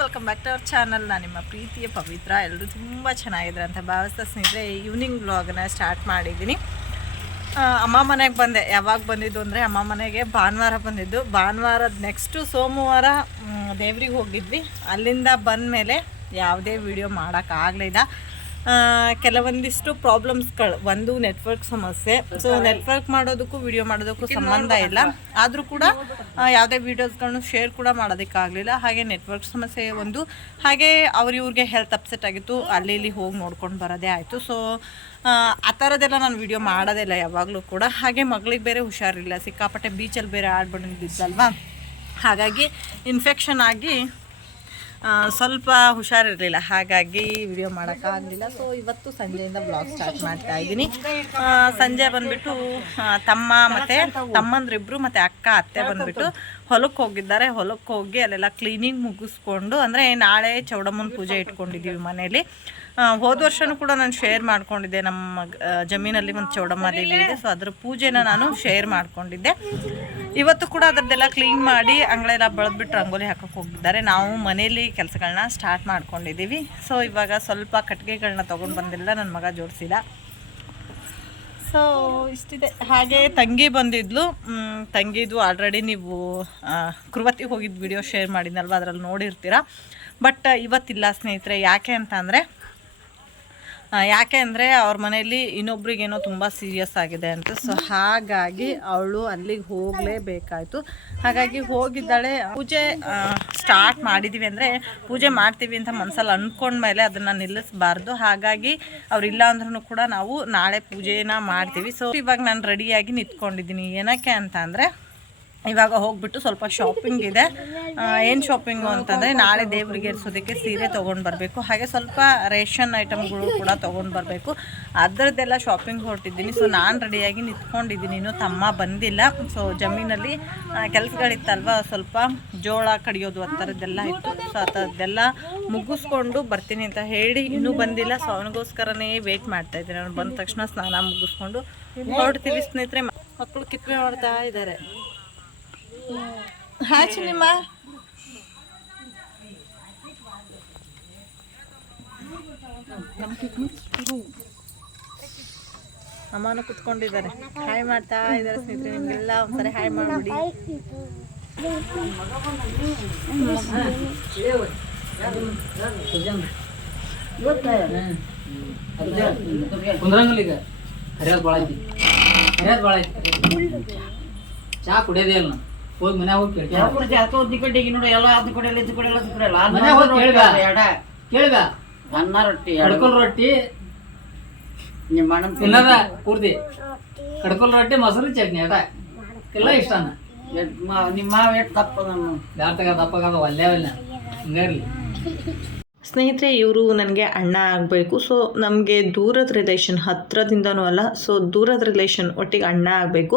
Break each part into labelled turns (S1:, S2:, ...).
S1: Welcome back to our channel ನಾನು ನಿಮ್ಮ ಪ್ರೀತಿಯ ಪವಿತ್ರ. ಎಲ್ಲರೂ ತುಂಬ ಚೆನ್ನಾಗಿದ್ದಾರೆ ಅಂತ ಭಾವಿಸ್ತಾ ಸ್ನೇಹಿತರೆ ಈವ್ನಿಂಗ್ ವ್ಲಾಗನ್ನ ಸ್ಟಾರ್ಟ್ ಮಾಡಿದ್ದೀನಿ. ಅಮ್ಮ ಮನೆಗೆ ಬಂದೆ. ಯಾವಾಗ ಬಂದಿದ್ದು ಅಂದರೆ ಅಮ್ಮ ಮನೆಗೆ ಭಾನುವಾರ ಬಂದಿದ್ದು. ಭಾನುವಾರದ ನೆಕ್ಸ್ಟು ಸೋಮವಾರ ದೇವ್ರಿಗೆ ಹೋಗಿದ್ವಿ. ಅಲ್ಲಿಂದ ಬಂದ ಮೇಲೆ ಯಾವುದೇ ವಿಡಿಯೋ ಮಾಡೋಕ್ಕಾಗಲಿಲ್ಲ ಕೆಲವೊಂದಿಷ್ಟು ಪ್ರಾಬ್ಲಮ್ಸ್ಗಳು ಒಂದು ನೆಟ್ವರ್ಕ್ ಸಮಸ್ಯೆ. ಸೊ ನೆಟ್ವರ್ಕ್ ಮಾಡೋದಕ್ಕೂ ವಿಡಿಯೋ ಮಾಡೋದಕ್ಕೂ ಸಂಬಂಧ ಇಲ್ಲ. ಆದರೂ ಕೂಡ ಯಾವುದೇ ವೀಡಿಯೋಸ್ಗಳನ್ನು ಶೇರ್ ಕೂಡ ಮಾಡೋದಕ್ಕಾಗಲಿಲ್ಲ. ಹಾಗೆ ನೆಟ್ವರ್ಕ್ ಸಮಸ್ಯೆ ಒಂದು. ಹಾಗೆ ಅವ್ರ ಇವ್ರಿಗೆ ಹೆಲ್ತ್ ಅಪ್ಸೆಟ್ ಆಗಿತ್ತು. ಅಲ್ಲಿ ಇಲ್ಲಿ ಹೋಗಿ ನೋಡ್ಕೊಂಡು ಬರೋದೇ ಆಯಿತು. ಸೊ ಆ ಥರದ್ದೆಲ್ಲ ನಾನು ವಿಡಿಯೋ ಮಾಡೋದಿಲ್ಲ ಯಾವಾಗಲೂ ಕೂಡ. ಹಾಗೆ ಮಗಳಿಗೆ ಬೇರೆ ಹುಷಾರಿಲ್ಲ. ಸಿಕ್ಕಾಪಟ್ಟೆ ಬೀಚಲ್ಲಿ ಬೇರೆ ಆಡ್ಬಿಟ್ಟಿದ್ದಲ್ವಾ ಹಾಗಾಗಿ ಇನ್ಫೆಕ್ಷನ್ ಆಗಿ ಸ್ವಲ್ಪ ಹುಷಾರಿರಲಿಲ್ಲ. ಹಾಗಾಗಿ ವಿಡಿಯೋ ಮಾಡೋಕ್ಕಾಗಲಿಲ್ಲ ಸೊ ಇವತ್ತು ಸಂಜೆಯಿಂದ ಬ್ಲಾಗ್ ಸ್ಟಾರ್ಟ್ ಮಾಡ್ತಾ ಇದ್ದೀನಿ. ಸಂಜೆ ಬಂದುಬಿಟ್ಟು ತಮ್ಮ ಮತ್ತು ತಮ್ಮಂದ್ರಿಬ್ರು ಮತ್ತು ಅಕ್ಕ, ಅತ್ತೆ ಬಂದುಬಿಟ್ಟು ಹೊಲಕ್ಕೆ ಹೋಗಿದ್ದಾರೆ. ಹೊಲಕ್ಕೆ ಹೋಗಿ ಅಲ್ಲೆಲ್ಲ ಕ್ಲೀನಿಂಗ್ ಮುಗಿಸ್ಕೊಂಡು, ಅಂದರೆ ನಾಳೆ ಚೌಡಮ್ಮನ ಪೂಜೆ ಇಟ್ಕೊಂಡಿದ್ದೀವಿ ಮನೇಲಿ ಹೋದ ವರ್ಷನೂ ಕೂಡ ನಾನು ಶೇರ್ ಮಾಡ್ಕೊಂಡಿದ್ದೆ ನಮ್ಮ ಜಮೀನಲ್ಲಿ ಒಂದು ಚೌಡಮ್ಮ ದೇವಿ ಇದೆ. ಸೊ ಅದ್ರ ಪೂಜೆನ ನಾನು ಶೇರ್ ಮಾಡ್ಕೊಂಡಿದ್ದೆ. ಇವತ್ತು ಕೂಡ ಅದರದ್ದೆಲ್ಲ ಕ್ಲೀನ್ ಮಾಡಿ ಅಂಗಳೆಲ್ಲ ಬೆಳೆದ್ಬಿಟ್ಟು ರಂಗೋಲಿ ಹಾಕಕ್ಕೆ ಹೋಗಿದ್ದಾರೆ ನಾವು ಮನೇಲಿ ಕೆಲಸಗಳನ್ನ ಸ್ಟಾರ್ಟ್ ಮಾಡ್ಕೊಂಡಿದ್ದೀವಿ. ಸೊ ಇವಾಗ ಸ್ವಲ್ಪ ಕಟ್ಟಿಗೆಗಳನ್ನ ತೊಗೊಂಡು ಬಂದಿಲ್ಲ ನನ್ನ ಮಗ ಜೋಡಿಸಿದ. ಸೊ ಇಷ್ಟಿದೆ. ಹಾಗೆ ತಂಗಿ ಬಂದಿದ್ಲು. ತಂಗಿದು ಆಲ್ರೆಡಿ ನೀವು ಕುರುವತ್ತಿಗೆ ಹೋಗಿದ್ದು ವಿಡಿಯೋ ಶೇರ್ ಮಾಡಿದ್ನಲ್ವ? ಅದರಲ್ಲಿ ನೋಡಿರ್ತೀರ. ಬಟ್ ಇವತ್ತಿಲ್ಲ ಸ್ನೇಹಿತರೆ. ಯಾಕೆ ಅಂತ ಅಂದರೆ ಯಾಕೆ ಅಂದರೆ ಅವ್ರ ಮನೆಯಲ್ಲಿ ಇನ್ನೊಬ್ರಿಗೇನೋ ತುಂಬ ಸೀರಿಯಸ್ ಆಗಿದೆ ಅಂತ. ಸೊ ಹಾಗಾಗಿ ಅವಳು ಅಲ್ಲಿಗೆ ಹೋಗಲೇಬೇಕಾಯಿತು. ಹಾಗಾಗಿ ಹೋಗಿದ್ದಾಳೆ. ಪೂಜೆ ಸ್ಟಾರ್ಟ್ ಮಾಡಿದ್ದೀವಿ ಅಂದರೆ ಪೂಜೆ ಮಾಡ್ತೀವಿ ಅಂತ ಮನಸ್ಸಲ್ಲಿ ಅಂದ್ಕೊಂಡ್ಮೇಲೆ ಅದನ್ನು ನಿಲ್ಲಿಸಬಾರ್ದು. ಹಾಗಾಗಿ ಅವ್ರಿಲ್ಲ ಅಂದ್ರೂ ಕೂಡ ನಾವು ನಾಳೆ ಪೂಜೆನ ಮಾಡ್ತೀವಿ. ಸೊ ಇವಾಗ ನಾನು ರೆಡಿಯಾಗಿ ನಿಂತ್ಕೊಂಡಿದ್ದೀನಿ. ಏನಕ್ಕೆ ಅಂತ ಅಂದರೆ ಇವಾಗ ಹೋಗ್ಬಿಟ್ಟು ಸ್ವಲ್ಪ ಶಾಪಿಂಗ್ ಇದೆ. ಏನು ಶಾಪಿಂಗು ಅಂತಂದರೆ ನಾಳೆ ದೇವ್ರಿಗೆ ಇರಿಸೋದಕ್ಕೆ ಸೀರೆ ತೊಗೊಂಡು ಬರಬೇಕು. ಹಾಗೆ ಸ್ವಲ್ಪ ರೇಷನ್ ಐಟಮ್ಗಳು ಕೂಡ ತೊಗೊಂಡು ಬರಬೇಕು. ಅದರದ್ದೆಲ್ಲ ಶಾಪಿಂಗ್ ಹೊರಟಿದ್ದೀನಿ. ಸೊ ನಾನು ರೆಡಿಯಾಗಿ ನಿಂತ್ಕೊಂಡಿದ್ದೀನಿ. ಇನ್ನು ತಮ್ಮ ಬಂದಿಲ್ಲ. ಸೊ ಜಮೀನಲ್ಲಿ ಕೆಲಸಗಳಿತ್ತಲ್ವ? ಸ್ವಲ್ಪ ಜೋಳ ಕಡಿಯೋದು ಆ ಥರದ್ದೆಲ್ಲ ಇತ್ತು. ಸೊ ಥರದ್ದೆಲ್ಲ ಮುಗಿಸ್ಕೊಂಡು ಬರ್ತೀನಿ ಅಂತ ಹೇಳಿ ಇನ್ನೂ ಬಂದಿಲ್ಲ. ಸೊ ಅವನಿಗೋಸ್ಕರನೇ ಮಾಡ್ತಾ ಇದ್ದೀನಿ. ಅವ್ನು ಬಂದ ತಕ್ಷಣ ಸ್ನಾನ ಮುಗಿಸ್ಕೊಂಡು ಹೊರಡ್ತೀವಿ ಸ್ನೇಹಿತರೆ, ಮಕ್ಕಳು ಕಿತ್ವೆ ಮಾಡ್ತಾ ಇದ್ದಾರೆ. ಹಾಯ್ ಚಿನ್ನಿಮ್ಮ ಅಮ್ಮನ ಕುತ್ಕೊಂಡಿದ್ದಾರೆ. ಹಾಯ್ ಮಾಡ್ತಾ ಇದ್ದಾರೆ ಸ್ನೇಹಿತರೆ, ನಿಮಗೆಲ್ಲ ಒಂದ್ಸರಿ ಹಾಯ್ ಮಾಡ್ಬಿಡಿ.
S2: ಕುಂದ್ರಂಗಿಲ್ಲ ಈಗ. ಕರಿಯೋದು ಭಾಳ ಐತಿ. ಕರಿಯೋದು ಭಾಳ ಐತಿ. ಚಾ ಕುಡಿಯೋದೇ ಇಲ್ಲ. ನಾವು. ಹೋಗಿ ಮನ್ಯಾಗ ಹೋಗಿ
S3: ಯಾವ್ದ್ರ ಜಾಸ್ತಿ ಕಡೆಗೆ ನೋಡು ಎಲ್ಲ ಅದು ಕೊಡಲ್ಲ ಇದು ಕೊಡಲ್ಲ ಇದು ಕೊಡಲ್ಲ
S2: ಮನ್ಯಾಗ ಹೋಗಿ
S3: ರೊಟ್ಟಿ ಎಡ
S2: ಕೇಳ್ಗ.
S3: ಅನ್ನ ರೊಟ್ಟಿ.
S2: ಕಡ್ಕೊಲ್ ರೊಟ್ಟಿ.
S3: ನಿಮ್ಮ ಅಣ್ಣನ್
S2: ತಿನ್ನದ ಪೂರ್ತಿ. ಕಡ್ಕೊಲ್ ರೊಟ್ಟಿ ಮೊಸರು ಚಟ್ನಿ ಅಟ ಎಲ್ಲ ಇಷ್ಟನ.
S3: ನಿಮ್ಮ ಎಷ್ಟು ತಪ್ಪ
S2: ಯಾರ ತಗ ದಪ್ಪಗಾದ ಒಲ್ಲೆ ಒಲ್ಲ. ಹಂಗಾರ್ಲಿ
S1: ಸ್ನೇಹಿತರೆ, ಇವರು ನನಗೆ ಅಣ್ಣ ಆಗಬೇಕು. ಸೊ ನಮಗೆ ದೂರದ ರಿಲೇಷನ್ ಹತ್ತಿರದಿಂದನೂ ಅಲ್ಲ. ಸೊ ದೂರದ ರಿಲೇಷನ್ ಒಟ್ಟಿಗೆ ಅಣ್ಣ ಆಗಬೇಕು.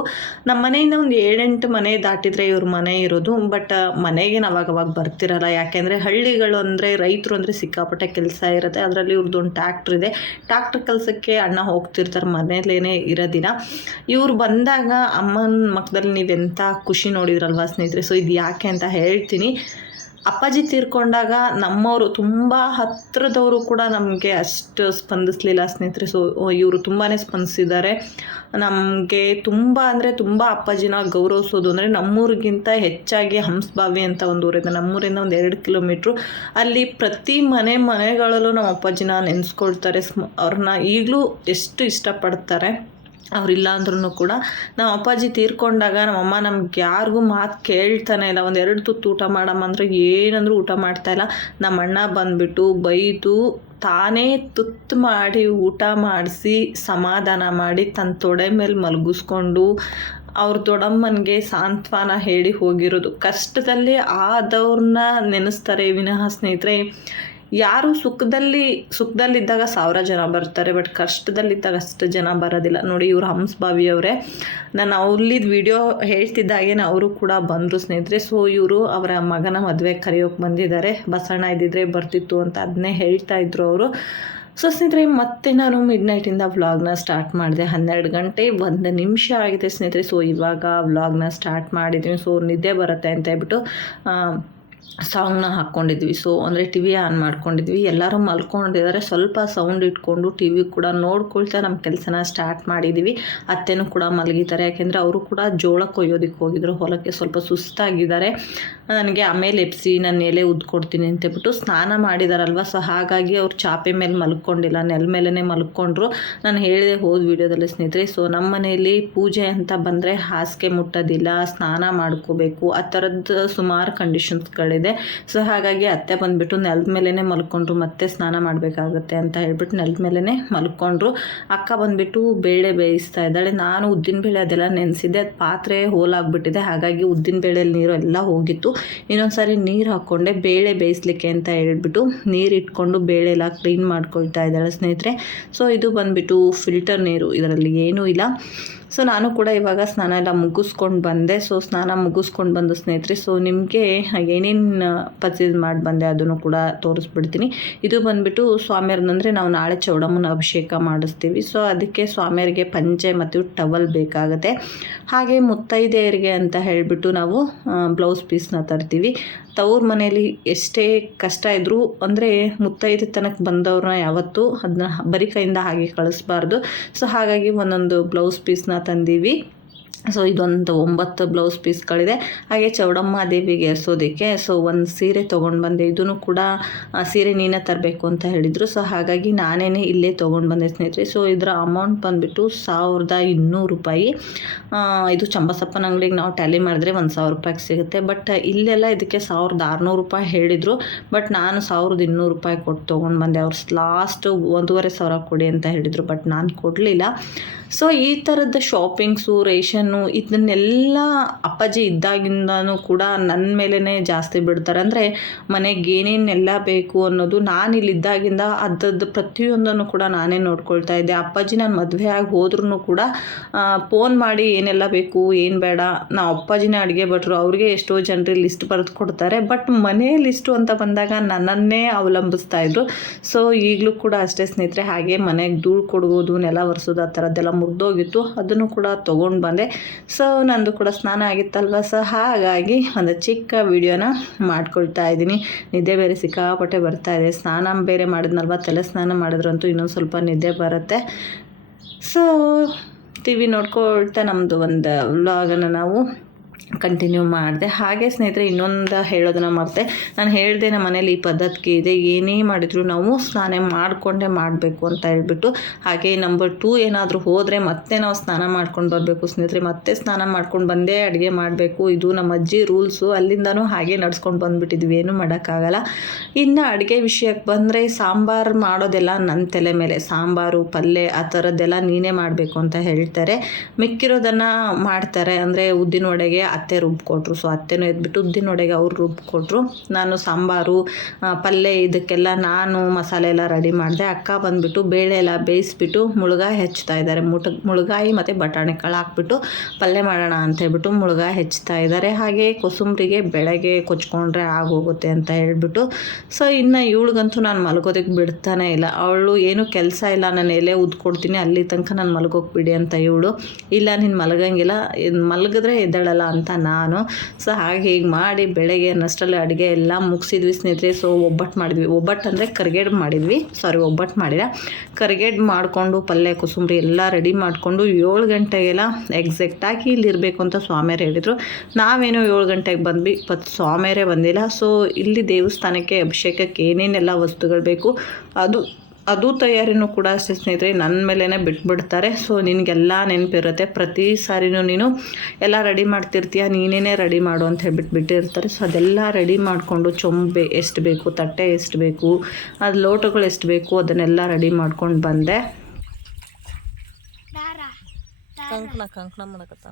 S1: ನಮ್ಮ ಮನೆಯಿಂದ ಒಂದು ಏಳೆಂಟು ಮನೆ ದಾಟಿದರೆ ಇವ್ರ ಮನೆ ಇರೋದು. ಬಟ್ ಮನೆಗೆ ಅವಾಗವಾಗ ಅವಾಗ ಬರ್ತಿರಲ್ಲ. ಯಾಕೆಂದರೆ ಹಳ್ಳಿಗಳು ಅಂದರೆ ರೈತರು ಅಂದರೆ ಸಿಕ್ಕಾಪಟ್ಟೆ ಕೆಲಸ ಇರುತ್ತೆ. ಅದರಲ್ಲಿ ಇವ್ರದ್ದು ಒಂದು ಟ್ಯಾಕ್ಟ್ರ್ ಇದೆ. ಟ್ಯಾಕ್ಟ್ರ್ ಕೆಲಸಕ್ಕೆ ಅಣ್ಣ ಹೋಗ್ತಿರ್ತಾರೆ. ಮನೇಲೇನೆ ಇರೋದಿನ. ಇವ್ರು ಬಂದಾಗ ಅಮ್ಮನ ಮಕ್ಕದಲ್ಲಿ ನೀವೆಂಥ ಖುಷಿ ನೋಡಿದ್ರಲ್ವಾ ಸ್ನೇಹಿತರೆ? ಸೊ ಇದು ಯಾಕೆ ಅಂತ ಹೇಳ್ತೀನಿ. ಅಪ್ಪಾಜಿ ತೀರ್ಕೊಂಡಾಗ ನಮ್ಮವರು ತುಂಬ ಹತ್ತಿರದವರು ಕೂಡ ನಮಗೆ ಅಷ್ಟು ಸ್ಪಂದಿಸಲಿಲ್ಲ ಸ್ನೇಹಿತರೆ. ಸೊ ಇವರು ತುಂಬಾ ಸ್ಪಂದಿಸಿದ್ದಾರೆ. ನಮಗೆ ತುಂಬ ಅಂದರೆ ತುಂಬ ಅಪ್ಪಾಜಿನ ಗೌರವಿಸೋದು ಅಂದರೆ ನಮ್ಮೂರಿಗಿಂತ ಹೆಚ್ಚಾಗಿ ಹಂಸಬಾವಿ ಅಂತ ಒಂದು ಊರಿದೆ. ನಮ್ಮೂರಿಂದ ಒಂದು ಎರಡು ಕಿಲೋಮೀಟ್ರು. ಅಲ್ಲಿ ಪ್ರತಿ ಮನೆ ಮನೆಗಳಲ್ಲೂ ನಮ್ಮ ಅಪ್ಪಾಜಿನ ನೆನೆಸ್ಕೊಳ್ತಾರೆ. ಸ್ಮ, ಅವ್ರನ್ನ ಈಗಲೂ ಎಷ್ಟು ಇಷ್ಟಪಡ್ತಾರೆ. ಅವರಿಲ್ಲ ಅಂದ್ರೂ ಕೂಡ ನಮ್ಮ ಅಪ್ಪಾಜಿ ತೀರ್ಕೊಂಡಾಗ ನಮ್ಮಮ್ಮ ನಮ್ಗೆ ಯಾರಿಗೂ ಮಾತು ಕೇಳ್ತಾನೆ ಇಲ್ಲ. ಒಂದು ಎರಡು ತುತ್ತು ಊಟ ಮಾಡಮ್ಮ ಅಂದರೆ ಏನಂದ್ರೂ ಊಟ ಮಾಡ್ತಾ ಇಲ್ಲ. ನಮ್ಮ ಅಣ್ಣ ಬಂದುಬಿಟ್ಟು ಬೈದು ತಾನೇ ತುತ್ತು ಮಾಡಿ ಊಟ ಮಾಡಿಸಿ ಸಮಾಧಾನ ಮಾಡಿ ತನ್ನ ತೊಡೆ ಮೇಲೆ ಮಲಗಿಸ್ಕೊಂಡು ಅವ್ರ ದೊಡ್ಡಮ್ಮನಿಗೆ ಸಾಂತ್ವನ ಹೇಳಿ ಹೋಗಿರೋದು. ಕಷ್ಟದಲ್ಲಿ ಆದವ್ರನ್ನ ನೆನೆಸ್ತಾರೆ ವಿನಃ ಸ್ನೇಹಿತರೆ. ಯಾರು ಸುಖದಲ್ಲಿ, ಸುಖದಲ್ಲಿದ್ದಾಗ ಸಾವಿರ ಜನ ಬರ್ತಾರೆ ಬಟ್ ಕಷ್ಟದಲ್ಲಿದ್ದಾಗ ಅಷ್ಟು ಜನ ಬರೋದಿಲ್ಲ. ನೋಡಿ, ಇವ್ರು ಹಂಸಭಾವಿ ಅವರೇ ನಾನು ಅವ್ರಲ್ಲಿದ್ದು ವಿಡಿಯೋ ಹೇಳ್ತಿದ್ದಾಗೇನೆ ಅವರು ಕೂಡ ಬಂದರು ಸ್ನೇಹಿತರೆ. ಸೊ ಇವರು ಅವರ ಮಗನ ಮದುವೆ ಕರೆಯೋಕೆ ಬಂದಿದ್ದಾರೆ. ಬಸಣ್ಣ ಇದ್ದಿದ್ರೆ ಬರ್ತಿತ್ತು ಅಂತ ಅದನ್ನೇ ಹೇಳ್ತಾ ಇದ್ರು ಅವರು. ಸೊ ಸ್ನೇಹಿತರೆ, ಮತ್ತೆ ನಾನು ಮಿಡ್ ನೈಟಿಂದ ವ್ಲಾಗ್ನ ಸ್ಟಾರ್ಟ್ ಮಾಡಿದೆ. ಹನ್ನೆರಡು ಗಂಟೆ ಒಂದು ನಿಮಿಷ ಆಗಿದೆ ಸ್ನೇಹಿತರೆ. ಸೊ ಇವಾಗ ವ್ಲಾಗ್ನ ಸ್ಟಾರ್ಟ್ ಮಾಡಿದ್ದೀನಿ. ಸೊ ನಿದ್ದೆ ಬರುತ್ತೆ ಅಂತ ಹೇಳ್ಬಿಟ್ಟು ಸಾಂಗ್ನ ಹಾಕ್ಕೊಂಡಿದ್ವಿ. ಸೊ ಅಂದರೆ ಟಿ ವಿ ಆನ್ ಮಾಡ್ಕೊಂಡಿದ್ವಿ. ಎಲ್ಲರೂ ಮಲ್ಕೊಂಡಿದ್ದಾರೆ. ಸ್ವಲ್ಪ ಸೌಂಡ್ ಇಟ್ಕೊಂಡು ಟಿ ವಿ ಕೂಡ ನೋಡ್ಕೊಳ್ತಾ ನಮ್ಮ ಕೆಲಸನ ಸ್ಟಾರ್ಟ್ ಮಾಡಿದ್ದೀವಿ ಅತ್ತೆನೂ ಕೂಡ ಮಲಗಿದ್ದಾರೆ. ಯಾಕೆಂದರೆ ಅವರು ಕೂಡ ಜೋಳ ಕೊಯ್ಯೋದಕ್ಕೆ ಹೋಗಿದ್ರು. ಹೊಲಕ್ಕೆ ಸ್ವಲ್ಪ ಸುಸ್ತಾಗಿದ್ದಾರೆ. ನನಗೆ ಆಮೇಲೆ ಎಪ್ಸಿ ನನ್ನ ಎಲೆ ಉದ್ಕೊಡ್ತೀನಿ ಅಂತೇಳ್ಬಿಟ್ಟು ಸ್ನಾನ ಮಾಡಿದಾರಲ್ವ? ಸೊ ಹಾಗಾಗಿ ಅವ್ರು ಚಾಪೆ ಮೇಲೆ ಮಲ್ಕೊಂಡಿಲ್ಲ. ನೆಲ ಮೇಲೇ ಮಲ್ಕೊಂಡ್ರು. ನಾನು ಹೇಳಿದೆ ಹೋದ ವಿಡಿಯೋದಲ್ಲಿ ಸ್ನೇಹಿತರೆ ಸೊ ನಮ್ಮ ಮನೆಯಲ್ಲಿ ಪೂಜೆ ಅಂತ ಬಂದರೆ ಹಾಸಿಗೆ ಮುಟ್ಟೋದಿಲ್ಲ. ಸ್ನಾನ ಮಾಡ್ಕೋಬೇಕು. ಆ ಥರದ್ದು ಸುಮಾರು ಕಂಡೀಷನ್ಸ್ಗಳಿದೆ ಸೊ ಹಾಗಾಗಿ ಅತ್ತೆ ಬಂದುಬಿಟ್ಟು ನೆಲದ ಮೇಲೇ ಮಲ್ಕೊಂಡ್ರು, ಮತ್ತೆ ಸ್ನಾನ ಮಾಡಬೇಕಾಗುತ್ತೆ ಅಂತ ಹೇಳ್ಬಿಟ್ಟು ನೆಲದ ಮೇಲೇ ಮಲ್ಕೊಂಡ್ರು. ಅಕ್ಕ ಬಂದುಬಿಟ್ಟು ಬೇಳೆ ಬೇಯಿಸ್ತಾ ಇದ್ದಾಳೆ. ನಾನು ಉದ್ದಿನ ಬೇಳೆ ಅದೆಲ್ಲ ನೆನೆಸಿದ್ದೆ. ಅದು ಪಾತ್ರೆ ಹೋಲಾಗ್ಬಿಟ್ಟಿದೆ. ಹಾಗಾಗಿ ಉದ್ದಿನ ಬೇಳೆಯಲ್ಲಿ ನೀರು ಎಲ್ಲ ಹೋಗಿತ್ತು. ಇನ್ನೊಂದು ಸಾರಿ ನೀರು ಹಾಕ್ಕೊಂಡೆ. ಬೇಳೆ ಬೇಯಿಸ್ಲಿಕ್ಕೆ ಅಂತ ಹೇಳ್ಬಿಟ್ಟು ನೀರು ಇಟ್ಕೊಂಡು ಬೇಳೆ ಎಲ್ಲ ಕ್ಲೀನ್ ಮಾಡ್ಕೊಳ್ತಾ ಇದ್ದಾಳೆ ಸ್ನೇಹಿತರೆ. ಸೊ ಇದು ಬಂದುಬಿಟ್ಟು ಫಿಲ್ಟರ್ ನೀರು. ಇದರಲ್ಲಿ ಏನೂ ಇಲ್ಲ. ಸೊ ನಾನು ಕೂಡ ಇವಾಗ ಸ್ನಾನ ಎಲ್ಲ ಮುಗಿಸ್ಕೊಂಡು ಬಂದೆ. ಸೊ ಸ್ನಾನ ಮುಗಿಸ್ಕೊಂಡು ಬಂದು ಸ್ನೇಹಿತರೆ ಸೊ ನಿಮಗೆ ಏನೇನು ಪರ್ಚೇಸ್ ಮಾಡಿ ಬಂದೆ ಅದನ್ನು ಕೂಡ ತೋರಿಸ್ಬಿಡ್ತೀನಿ. ಇದು ಬಂದುಬಿಟ್ಟು ಸ್ವಾಮಿಯರ್ನಂದರೆ ನಾವು ನಾಳೆ ಚೌಡಮ್ಮನ ಅಭಿಷೇಕ ಮಾಡಿಸ್ತೀವಿ. ಸೊ ಅದಕ್ಕೆ ಸ್ವಾಮಿಯರಿಗೆ ಪಂಚೆ ಮತ್ತು ಟವಲ್ ಬೇಕಾಗುತ್ತೆ. ಹಾಗೆ ಮುತ್ತೈದೆಯರಿಗೆ ಅಂತ ಹೇಳಿಬಿಟ್ಟು ನಾವು ಬ್ಲೌಸ್ ಪೀಸ್ನ ತರ್ತೀವಿ. ತವ್ರ ಮನೆಯಲ್ಲಿ ಎಷ್ಟೇ ಕಷ್ಟ ಇದ್ದರೂ ಅಂದರೆ ಮುತ್ತೈದೆ ತನಕ ಬಂದವ್ರನ್ನ ಯಾವತ್ತೂ ಅದನ್ನ ಬರೀ ಕೈಯಿಂದ ಹಾಗೆ ಕಳಿಸ್ಬಾರ್ದು. ಸೊ ಹಾಗಾಗಿ ಒಂದೊಂದು ಬ್ಲೌಸ್ ಪೀಸ್ನ ತಂದೀವಿ. ಸೊ ಇದೊಂದು ಒಂಬತ್ತು ಬ್ಲೌಸ್ ಪೀಸ್ಗಳಿದೆ ಹಾಗೆ ಚೌಡಮ್ಮ ದೇವಿಗೆ ಎರ್ಸೋದಕ್ಕೆ ಸೊ ಒಂದು ಸೀರೆ ತೊಗೊಂಡು ಬಂದೆ. ಇದೂ ಕೂಡ ಸೀರೆ ನೀನೇ ತರಬೇಕು ಅಂತ ಹೇಳಿದರು. ಸೊ ಹಾಗಾಗಿ ನಾನೇ ಇಲ್ಲೇ ತೊಗೊಂಡು ಬಂದೆ ಸ್ನೇಹಿತರೆ. ಸೊ ಇದರ ಅಮೌಂಟ್ ಬಂದುಬಿಟ್ಟು ಸಾವಿರದ ಇನ್ನೂರು ರೂಪಾಯಿ. ಇದು ಚಂಬಸಪ್ಪನ ಅಂಗಡಿಗೆ ನಾವು ಟ್ಯಾಲಿ ಮಾಡಿದ್ರೆ ಒಂದು ಸಾವಿರ ರೂಪಾಯಿಗೆ ಸಿಗುತ್ತೆ. ಬಟ್ ಇಲ್ಲೆಲ್ಲ ಇದಕ್ಕೆ ಸಾವಿರದ ಆರುನೂರು ರೂಪಾಯಿ ಹೇಳಿದರು. ಬಟ್ ನಾನು ಸಾವಿರದ ಇನ್ನೂರು ರೂಪಾಯಿ ಕೊಟ್ಟು ತೊಗೊಂಡು ಬಂದೆ. ಅವ್ರು ಲಾಸ್ಟ್ ಒಂದೂವರೆ ಸಾವಿರ ಕೊಡಿ ಅಂತ ಹೇಳಿದರು. ಬಟ್ ನಾನು ಕೊಡಲಿಲ್ಲ. ಸೊ ಈ ಥರದ ಶಾಪಿಂಗ್ಸು ರೇಷನ್ನು ಇದನ್ನೆಲ್ಲ ಅಪ್ಪಾಜಿ ಇದ್ದಾಗಿಂದನೂ ಕೂಡ ನನ್ನ ಮೇಲೇ ಜಾಸ್ತಿ ಬಿಡ್ತಾರೆ. ಅಂದರೆ ಮನೆಗೆ ಏನೇನೆಲ್ಲ ಬೇಕು ಅನ್ನೋದು ನಾನು ಇಲ್ಲಿದ್ದಾಗಿಂದ ಅದ್ರದ್ದು ಪ್ರತಿಯೊಂದನ್ನು ಕೂಡ ನಾನೇ ನೋಡ್ಕೊಳ್ತಾ ಇದ್ದೆ. ಅಪ್ಪಾಜಿ ನಾನು ಮದುವೆ ಆಗಿ ಹೋದ್ರೂ ಕೂಡ ಫೋನ್ ಮಾಡಿ ಏನೆಲ್ಲ ಬೇಕು, ಏನು ಬೇಡ, ನಾವು ಅಪ್ಪಾಜಿನೇ ಅಡುಗೆ ಭಟ್ರು, ಅವ್ರಿಗೆ ಎಷ್ಟೋ ಜನರಿಗೆ ಲಿಸ್ಟ್ ಬರೆದು ಕೊಡ್ತಾರೆ ಬಟ್ ಮನೆ ಲಿಸ್ಟು ಅಂತ ಬಂದಾಗ ನನ್ನನ್ನೇ ಅವಲಂಬಿಸ್ತಾ ಇದ್ರು. ಸೊ, ಈಗಲೂ ಕೂಡ ಅಷ್ಟೇ ಸ್ನೇಹಿತರೆ, ಹಾಗೆ ಮನೆಗೆ ಧೂಳು ಕೊಡುವುದು ನೆಲ ಒರೆಸೋದು ಆ ಥರದ್ದೆಲ್ಲ ಮುರಿದೋಗಿತ್ತು. ಅದನ್ನು ಕೂಡ ತೊಗೊಂಡು ಬಂದೆ. ಸೊ ನಂದು ಕೂಡ ಸ್ನಾನ ಆಗಿತ್ತಲ್ವ? ಸೊ ಹಾಗಾಗಿ ಒಂದು ಚಿಕ್ಕ ವಿಡಿಯೋನ ಮಾಡ್ಕೊಳ್ತಾ ಇದ್ದೀನಿ. ನಿದ್ದೆ ಬೇರೆ ಸಿಕ್ಕಾಪಟ್ಟೆ ಬರ್ತಾ ಇದೆ. ಸ್ನಾನ ಬೇರೆ ಮಾಡಿದ್ನಲ್ವ? ತಲೆ ಸ್ನಾನ ಮಾಡಿದ್ರಂತೂ ಇನ್ನೊಂದು ಸ್ವಲ್ಪ ನಿದ್ದೆ ಬರುತ್ತೆ. ಸೊ ಟಿ ವಿ ನೋಡ್ಕೊಳ್ತಾ ನಮ್ಮದು ಒಂದು ವ್ಲಾಗನ್ನು ನಾವು ಕಂಟಿನ್ಯೂ ಮಾಡಿದೆ. ಹಾಗೆ ಸ್ನೇಹಿತರೆ, ಇನ್ನೊಂದು ಹೇಳೋದನ್ನ ಮರ್ತೆ. ನಾನು ಹೇಳಿದೆ ನಮ್ಮ ಮನೇಲಿ ಈ ಪದ್ಧತಿ ಇದೆ. ಏನೇ ಮಾಡಿದ್ರು ನಾವು ಸ್ನಾನ ಮಾಡಿಕೊಂಡೇ ಮಾಡಬೇಕು ಅಂತ ಹೇಳ್ಬಿಟ್ಟು, ಹಾಗೆ ನಂಬರ್ ಟೂ ಏನಾದರೂ ಹೋದರೆ ಮತ್ತೆ ನಾವು ಸ್ನಾನ ಮಾಡ್ಕೊಂಡು ಬರಬೇಕು ಸ್ನೇಹಿತರೆ. ಮತ್ತೆ ಸ್ನಾನ ಮಾಡ್ಕೊಂಡು ಬಂದೇ ಅಡುಗೆ ಮಾಡಬೇಕು. ಇದು ನಮ್ಮ ಅಜ್ಜಿ ರೂಲ್ಸು ಅಲ್ಲಿಂದನೂ ಹಾಗೆ ನಡ್ಸ್ಕೊಂಡು ಬಂದುಬಿಟ್ಟಿದ್ವಿ. ಏನೂ ಮಾಡೋಕ್ಕಾಗಲ್ಲ. ಇನ್ನು ಅಡುಗೆ ವಿಷಯಕ್ಕೆ ಬಂದರೆ ಸಾಂಬಾರು ಮಾಡೋದೆಲ್ಲ ನನ್ನ ತಲೆ ಮೇಲೆ. ಸಾಂಬಾರು, ಪಲ್ಯ ಆ ಥರದ್ದೆಲ್ಲ ನೀನೇ ಮಾಡಬೇಕು ಅಂತ ಹೇಳ್ತಾರೆ. ಮಿಕ್ಕಿರೋದನ್ನು ಮಾಡ್ತಾರೆ. ಅಂದರೆ ಉದ್ದಿನ ವಡೆಗೆ ಅತ್ತೆ ರುಬ್ಕೊಟ್ರು. ಸೊ ಅತ್ತೆನೂ ಎದ್ಬಿಟ್ಟು ಉದ್ದಿನ ಒಡೆಗೆ ಅವ್ರು ರುಬ್ಕೊಟ್ರು. ನಾನು ಸಾಂಬಾರು ಪಲ್ಯ ಇದಕ್ಕೆಲ್ಲ ನಾನು ಮಸಾಲೆ ಎಲ್ಲ ರೆಡಿ ಮಾಡಿದೆ. ಅಕ್ಕ ಬಂದುಬಿಟ್ಟು ಬೇಳೆ ಎಲ್ಲ ಬೇಯಿಸ್ಬಿಟ್ಟು ಮುಳುಗಾಯಿ ಹೆಚ್ಚುತ್ತಾ ಇದ್ದಾರೆ. ಮುಟ, ಮುಳುಗಾಯಿ ಮತ್ತು ಬಟಾಣಿ ಕಾಳು ಹಾಕ್ಬಿಟ್ಟು ಪಲ್ಯ ಮಾಡೋಣ ಅಂತ ಹೇಳ್ಬಿಟ್ಟು ಮುಳುಗಾಯಿ ಹೆಚ್ಚುತ್ತಾ ಇದ್ದಾರೆ. ಹಾಗೆ ಕೊಸುಂಬರಿಗೆ ಬೆಳಗ್ಗೆ ಕೊಚ್ಕೊಂಡ್ರೆ ಆಗೋಗುತ್ತೆ ಅಂತ ಹೇಳ್ಬಿಟ್ಟು. ಸೊ ಇನ್ನು ಇವಳಿಗಂತೂ ನಾನು ಮಲಗೋದಕ್ಕೆ ಬಿಡ್ತಾನೆ ಇಲ್ಲ. ಅವಳು ಏನು ಕೆಲಸ ಇಲ್ಲ. ನಾನು ಎಲೆ ಉದ್ಕೊಡ್ತೀನಿ. ಅಲ್ಲಿ ತನಕ ನಾನು ಮಲಗೋಕೆ ಬಿಡಿ ಅಂತ ಇವಳು. ಇಲ್ಲ, ನೀನು ಮಲಗಂಗಿಲ್ಲ. ಮಲಗಿದ್ರೆ ಎದ್ದೇಳಲ್ಲ ಅಂತ ನಾನು. ಸೊ ಹಾಗೆ ಹೀಗೆ ಮಾಡಿ ಬೆಳಗ್ಗೆ ಅನ್ನಷ್ಟರಲ್ಲಿ ಅಡುಗೆ ಎಲ್ಲ ಮುಗಿಸಿದ್ವಿ ಸ್ನೇಹಿತರೆ. ಸೊ ಒಬ್ಬಟ್ಟು ಮಾಡಿದ್ವಿ. ಒಬ್ಬಟ್ಟು ಅಂದರೆ ಕರಿಗೇಡು ಮಾಡಿದ್ವಿ. ಸಾರಿ ಒಬ್ಬಟ್ಟು ಮಾಡಿಲ್ಲ. ಕರಿಗೇಡು ಮಾಡಿಕೊಂಡು ಪಲ್ಯ, ಕುಸುಂಬರಿ ಎಲ್ಲ ರೆಡಿ ಮಾಡಿಕೊಂಡು ಏಳು ಗಂಟೆಗೆಲ್ಲ ಎಕ್ಸಾಕ್ಟಾಗಿ ಇಲ್ಲಿ ಇರಬೇಕು ಅಂತ ಸ್ವಾಮಿಯರು ಹೇಳಿದರು. ನಾವೇನೋ ಏಳು ಗಂಟೆಗೆ ಬಂದ್ವಿ ಬಟ್ ಸ್ವಾಮಿಯರೇ ಬಂದಿಲ್ಲ. ಸೊ ಇಲ್ಲಿ ದೇವಸ್ಥಾನಕ್ಕೆ ಅಭಿಷೇಕಕ್ಕೆ ಏನೇನೆಲ್ಲ ವಸ್ತುಗಳು ಬೇಕು, ಅದು ಅದು ತಯಾರಿನೂ ಕೂಡ ಅಷ್ಟೇ ಸ್ನೇಹಿತರೆ ನನ್ನ ಮೇಲೇ ಬಿಟ್ಬಿಡ್ತಾರೆ. ಸೊ ನಿನಗೆಲ್ಲ ನೆನಪಿರುತ್ತೆ. ಪ್ರತಿ ಸಾರಿನೂ ನೀನು ಎಲ್ಲ ರೆಡಿ ಮಾಡ್ತಿರ್ತೀಯ? ನೀನೇನೇ ರೆಡಿ ಮಾಡು ಅಂತ ಹೇಳ್ಬಿಟ್ಟು ಬಿಟ್ಟಿರ್ತಾರೆ. ಸೊ ಅದೆಲ್ಲ ರೆಡಿ ಮಾಡಿಕೊಂಡು ಚೊಂಬೆ ಎಷ್ಟು ಬೇಕು ತಟ್ಟೆ ಎಷ್ಟು ಬೇಕು ಅದು ಲೋಟಗಳು ಎಷ್ಟು ಬೇಕು ಅದನ್ನೆಲ್ಲ ರೆಡಿ ಮಾಡ್ಕೊಂಡು ಬಂದೆ. ಕಂಕಣ ಕಂಕಣ ಮಾಡಕತ್ತ?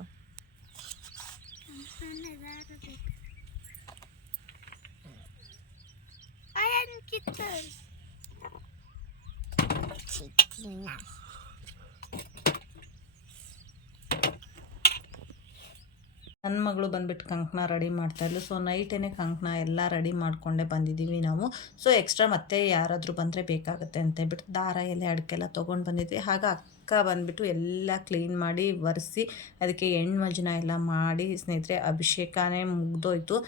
S1: ನನ್ನ ಮಗಳು ಬಂದ್ಬಿಟ್ಟು ಕಂಕಣ ರೆಡಿ ಮಾಡ್ತಾಯಿದ್ಲು ಸೊ ನೈಟೇನೆ ಕಂಕಣ ಎಲ್ಲ ರೆಡಿ ಮಾಡಿಕೊಂಡೇ ಬಂದಿದ್ದೀವಿ ನಾವು. ಸೊ ಎಕ್ಸ್ಟ್ರಾ ಮತ್ತೆ ಯಾರಾದರೂ ಬಂದರೆ ಬೇಕಾಗುತ್ತೆ ಅಂತ ಹೇಳ್ಬಿಟ್ಟು ದಾರ, ಎಲೆ ಅಡಿಕೆಲ್ಲ ತೊಗೊಂಡು ಬಂದಿದ್ವಿ. ಹಾಗೆ ಅಕ್ಕ ಬಂದ್ಬಿಟ್ಟು ಎಲ್ಲ ಕ್ಲೀನ್ ಮಾಡಿ ಒರೆಸಿ, ಅದಕ್ಕೆ ಎಣ್ಣೆ ಎಲ್ಲ ಮಾಡಿ ಸ್ನೇಹಿತರೆ ಅಭಿಷೇಕನೇ ಮುಗ್ದೋಯ್ತು.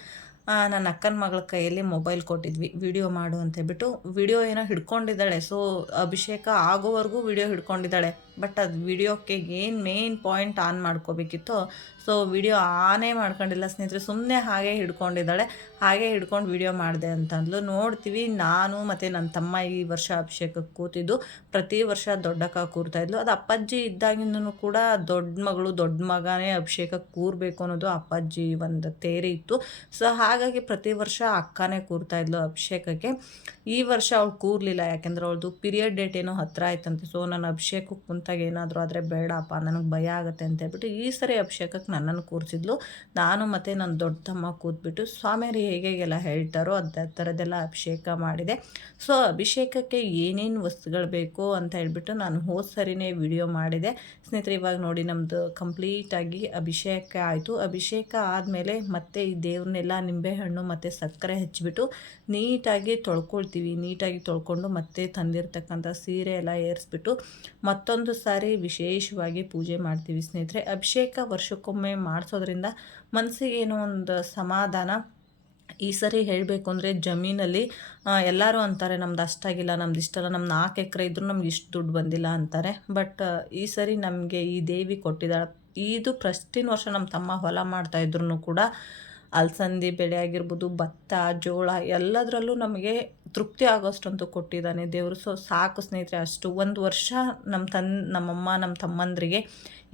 S1: ನನ್ನ ಅಕ್ಕನ ಮಗಳ ಕೈಯಲ್ಲಿ ಮೊಬೈಲ್ ಕೊಟ್ಟಿದ್ವಿ. ವಿಡಿಯೋ ಮಾಡು ಅಂತ ಹೇಳ್ಬಿಟ್ಟು ವಿಡಿಯೋ ಏನೋ ಹಿಡ್ಕೊಂಡಿದ್ದಾಳೆ. ಸೊ ಅಭಿಷೇಕ ಆಗೋವರೆಗೂ ವಿಡಿಯೋ ಹಿಡ್ಕೊಂಡಿದ್ದಾಳೆ. ಬಟ್ ಅದು ವಿಡಿಯೋಕ್ಕೆ ಏನು ಮೇನ್ ಪಾಯಿಂಟ್ ಆನ್ ಮಾಡ್ಕೋಬೇಕಿತ್ತು ಸೊ ವಿಡಿಯೋ ಆನೇ ಮಾಡ್ಕೊಂಡಿಲ್ಲ. ಸ್ನೇಹಿತರೆ ಸುಮ್ಮನೆ ಹಾಗೆ ಹಿಡ್ಕೊಂಡಿದ್ದಾಳೆ. ಹಾಗೆ ಹಿಡ್ಕೊಂಡು ವಿಡಿಯೋ ಮಾಡಿದೆ ಅಂತಂದ್ಲು. ನೋಡ್ತೀವಿ, ನಾನು ಮತ್ತು ನನ್ನ ತಮ್ಮ ಈ ವರ್ಷ ಅಭಿಷೇಕಕ್ಕೆ ಕೂತಿದ್ದು. ಪ್ರತಿ ವರ್ಷ ದೊಡ್ಡಕ್ಕ ಕೂರ್ತಾಯಿದ್ಲು ಅದು ಅಪ್ಪಾಜಿ ಇದ್ದಾಗಿಂದೂ ಕೂಡ ದೊಡ್ಡ ಮಗಳು, ದೊಡ್ಡ ಮಗನೇ ಅಭಿಷೇಕಕ್ಕೆ ಕೂರಬೇಕು ಅನ್ನೋದು ಅಪ್ಪಾಜಿ ಒಂದು ತೇರಿ ಇತ್ತು. ಸೊ ಹಾಗಾಗಿ ಪ್ರತಿ ವರ್ಷ ಅಕ್ಕನೇ ಕೂರ್ತಾ ಇದ್ಲು ಅಭಿಷೇಕಕ್ಕೆ. ಈ ವರ್ಷ ಅವಳು ಕೂರಲಿಲ್ಲ, ಯಾಕೆಂದ್ರೆ ಅವಳದು ಪಿರಿಯಡ್ ಡೇಟ್ ಏನೋ ಹತ್ತಿರ ಆಯ್ತಂತೆ. ಸೊ ನಾನು ಅಭಿಷೇಕಕ್ಕೆ ಕುಂತಾಗ ಏನಾದರೂ ಆದರೆ ಬೇಡಪ್ಪ, ನನಗೆ ಭಯ ಆಗುತ್ತೆ ಅಂತ ಹೇಳ್ಬಿಟ್ಟು ಈ ಸರಿ ಅಭಿಷೇಕಕ್ಕೆ ನನ್ನನ್ನು ಕೂರಿಸಿದ್ಲು. ನಾನು ಮತ್ತು ನನ್ನ ದೊಡ್ಡ ತಮ್ಮ ಕೂತ್ಬಿಟ್ಟು ಸ್ವಾಮಿಯರು ಹೇಗೆ ಹೇಗೆಲ್ಲ ಹೇಳ್ತಾರೋ ಅದ ಥರದ್ದೆಲ್ಲ ಅಭಿಷೇಕ ಮಾಡಿದೆ. ಸೊ ಅಭಿಷೇಕಕ್ಕೆ ಏನೇನು ವಸ್ತುಗಳು ಬೇಕು ಅಂತ ಹೇಳ್ಬಿಟ್ಟು ನಾನು ಹೋದ ಸರಿನೇ ವಿಡಿಯೋ ಮಾಡಿದೆ. ಸ್ನೇಹಿತರೆ, ಇವಾಗ ನೋಡಿ ನಮ್ಮದು ಕಂಪ್ಲೀಟಾಗಿ ಅಭಿಷೇಕ ಆಯಿತು. ಅಭಿಷೇಕ ಆದಮೇಲೆ ಮತ್ತೆ ಈ ದೇವ್ರನ್ನೆಲ್ಲ ನಿಂಬೆಹಣ್ಣು ಮತ್ತು ಸಕ್ಕರೆ ಹಚ್ಚಿಬಿಟ್ಟು ನೀಟಾಗಿ ತೊಳ್ಕೊಳ್ತೀವಿ. ನೀಟಾಗಿ ತೊಳ್ಕೊಂಡು ಮತ್ತೆ ತಂದಿರ್ತಕ್ಕಂಥ ಸೀರೆ ಎಲ್ಲ ಏರಿಸ್ಬಿಟ್ಟು ಮತ್ತೊಂದು ಸಾರಿ ವಿಶೇಷವಾಗಿ ಪೂಜೆ ಮಾಡ್ತೀವಿ ಸ್ನೇಹಿತರೆ. ಅಭಿಷೇಕ ವರ್ಷಕ್ಕೊಮ್ಮೆ ಮಾಡಿಸೋದ್ರಿಂದ ಮನಸ್ಸಿಗೆ ಏನೋ ಒಂದು ಸಮಾಧಾನ. ಈ ಸರಿ ಹೇಳಬೇಕು ಅಂದರೆ ಜಮೀನಲ್ಲಿ ಎಲ್ಲರೂ ಅಂತಾರೆ ನಮ್ದು ಅಷ್ಟಾಗಿಲ್ಲ, ನಮ್ದು ಇಷ್ಟಲ್ಲ ನಮ್ಮ ನಾಲ್ಕು ಎಕರೆ ಇದ್ದರೂ ನಮ್ಗೆ ಇಷ್ಟು ದುಡ್ಡು ಬಂದಿಲ್ಲ ಅಂತಾರೆ. ಬಟ್ ಈ ಸರಿ ನಮಗೆ ಈ ದೇವಿ ಕೊಟ್ಟಿದ್ದಾಳೆ. ಇದು ಪ್ರತಿನ ವರ್ಷ ನಮ್ಮ ತಮ್ಮ ಹೊಲ ಮಾಡ್ತಾಯಿದ್ರು ಕೂಡ ಅಲಸಂದಿ ಬೆಳೆ ಆಗಿರ್ಬೋದು, ಭತ್ತ, ಜೋಳ, ಎಲ್ಲದರಲ್ಲೂ ನಮಗೆ ತೃಪ್ತಿ ಆಗೋಷ್ಟಂತೂ ಕೊಟ್ಟಿದ್ದಾನೆ ದೇವರು. ಸೊ ಸಾಕು ಸ್ನೇಹಿತರೆ, ಅಷ್ಟು ಒಂದು ವರ್ಷ ನಮ್ಮ ತನ್, ನಮ್ಮಮ್ಮ ನಮ್ಮ ತಮ್ಮಂದ್ರಿಗೆ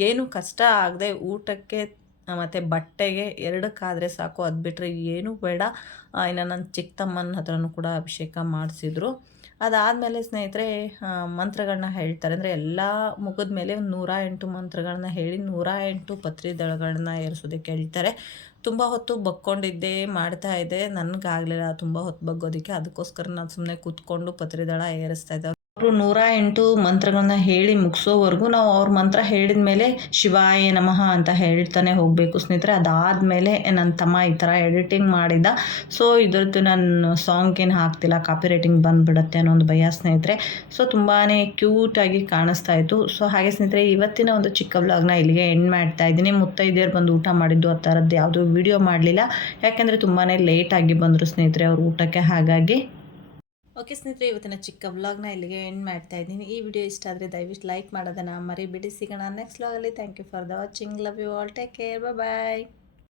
S1: ಏನು ಕಷ್ಟ ಆಗದೆ ಊಟಕ್ಕೆ, ಮತ್ತು ಬಟ್ಟೆಗೆ ಎರಡಕ್ಕಾದರೆ ಸಾಕು. ಅದು ಬಿಟ್ಟರೆ ಏನೂ ಬೇಡ. ಇನ್ನು ನನ್ನ ಚಿಕ್ಕ ತಮ್ಮನ ಹತ್ರನೂ ಕೂಡ ಅಭಿಷೇಕ ಮಾಡಿಸಿದ್ರು. ಅದಾದಮೇಲೆ ಸ್ನೇಹಿತರೆ ಮಂತ್ರಗಳನ್ನ ಹೇಳ್ತಾರೆ. ಅಂದರೆ ಎಲ್ಲ ಮುಗಿದ ಮೇಲೆ ಒಂದು ನೂರ ಎಂಟು ಮಂತ್ರಗಳನ್ನ ಹೇಳಿ, ನೂರ ಎಂಟು ಪತ್ರಿ ದಳಗಳನ್ನ ಏರಿಸೋದಕ್ಕೆ ಹೇಳ್ತಾರೆ ತುಂಬ ಹೊತ್ತು ಬಕ್ಕೊಂಡಿದ್ದೆ ಮಾಡ್ತಾ ಇದ್ದೆ ನನಗಾಗಲಿಲ್ಲ, ತುಂಬ ಹೊತ್ತು ಬಗ್ಗೋದಕ್ಕೆ. ಅದಕ್ಕೋಸ್ಕರ ನಾನು ಸುಮ್ಮನೆ ಕೂತ್ಕೊಂಡು ಪತ್ರಿ ದಳ ಏರಿಸ್ತಾ ಇದ್ದೆ. ಅವರು ನೂರ ಎಂಟು ಮಂತ್ರಗಳನ್ನ ಹೇಳಿ ಮುಗಿಸೋವರೆಗೂ ನಾವು ಅವ್ರ ಮಂತ್ರ ಹೇಳಿದ ಮೇಲೆ ಶಿವಾಯ ನಮಃ ಅಂತ ಹೇಳ್ತಾನೆ ಹೋಗಬೇಕು ಸ್ನೇಹಿತರೆ. ಅದಾದಮೇಲೆ ನನ್ನ ತಮ್ಮ ಈ ಥರ ಎಡಿಟಿಂಗ್ ಮಾಡಿದ್ದ ಸೊ ಇದ್ರದ್ದು ಸಾಂಗ್ ಏನು ಹಾಕ್ತಿಲ್ಲ ಕಾಪಿ ರೈಟಿಂಗ್ ಬಂದುಬಿಡುತ್ತೆ ಅನ್ನೋ ಒಂದು ಭಯ ಸ್ನೇಹಿತರೆ. ಸೊ ತುಂಬಾ ಕ್ಯೂಟಾಗಿ ಕಾಣಿಸ್ತಾ ಇತ್ತು. ಸೊ ಹಾಗೆ ಸ್ನೇಹಿತರೆ, ಇವತ್ತಿನ ಒಂದು ಚಿಕ್ಕ ವ್ಲಾಗ್ನ ಇಲ್ಲಿಗೆ ಎಂಡ್ ಮಾಡ್ತಾ ಇದ್ದೀನಿ. ಮುತ್ತೈದೆಯರು ಬಂದು ಊಟ ಮಾಡಿದ್ದು ಆ ಥರದ್ದು ಯಾವುದೂ ವಿಡಿಯೋ ಮಾಡಲಿಲ್ಲ. ಯಾಕೆಂದರೆ ತುಂಬಾ ಲೇಟಾಗಿ ಬಂದರು ಸ್ನೇಹಿತರೆ ಅವ್ರ ಊಟಕ್ಕೆ. ಹಾಗಾಗಿ ಓಕೆ ಸ್ನೇಹಿತರೆ, ಇವತ್ತಿನ ಚಿಕ್ಕ ವ್ಲಾಗ್ನ ಇಲ್ಲಿಗೆ ಎಂಡ್ ಮಾಡ್ತಾ ಇದ್ದೀನಿ. ಈ ವಿಡಿಯೋ ಇಷ್ಟ ಆದರೆ ದಯವಿಟ್ಟು ಲೈಕ್ ಮಾಡೋದನ್ನು ಮರಿಬಿಡಿ. ಸಿಗೋಣ ನೆಕ್ಸ್ಟ್ ವ್ಲಾಗಲ್ಲಿ thank you for the watching love you all take care bye